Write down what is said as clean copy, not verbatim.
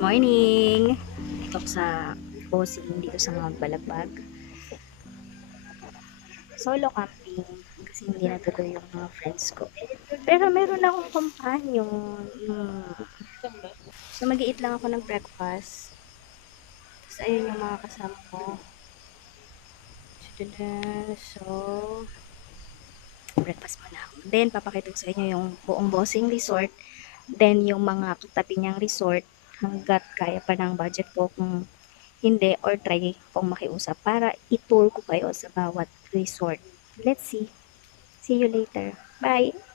Morning! Ito sa bossing dito sa Mount Balagbag. Solo camping kasi hindi natuloy yung mga friends ko. Pero meron akong companion. So mag-i-eat lang ako ng breakfast. Tapos ayun yung mga kasama ko. So, breakfast muna ako. Then, papakita ko sa inyo yung buong bossing resort. Then, yung mga katabi niyang resort hanggat kaya pa ng budget ko kung hindi or try kong makiusap para i-tour ko kayo sa bawat resort. Let's see. See you later. Bye!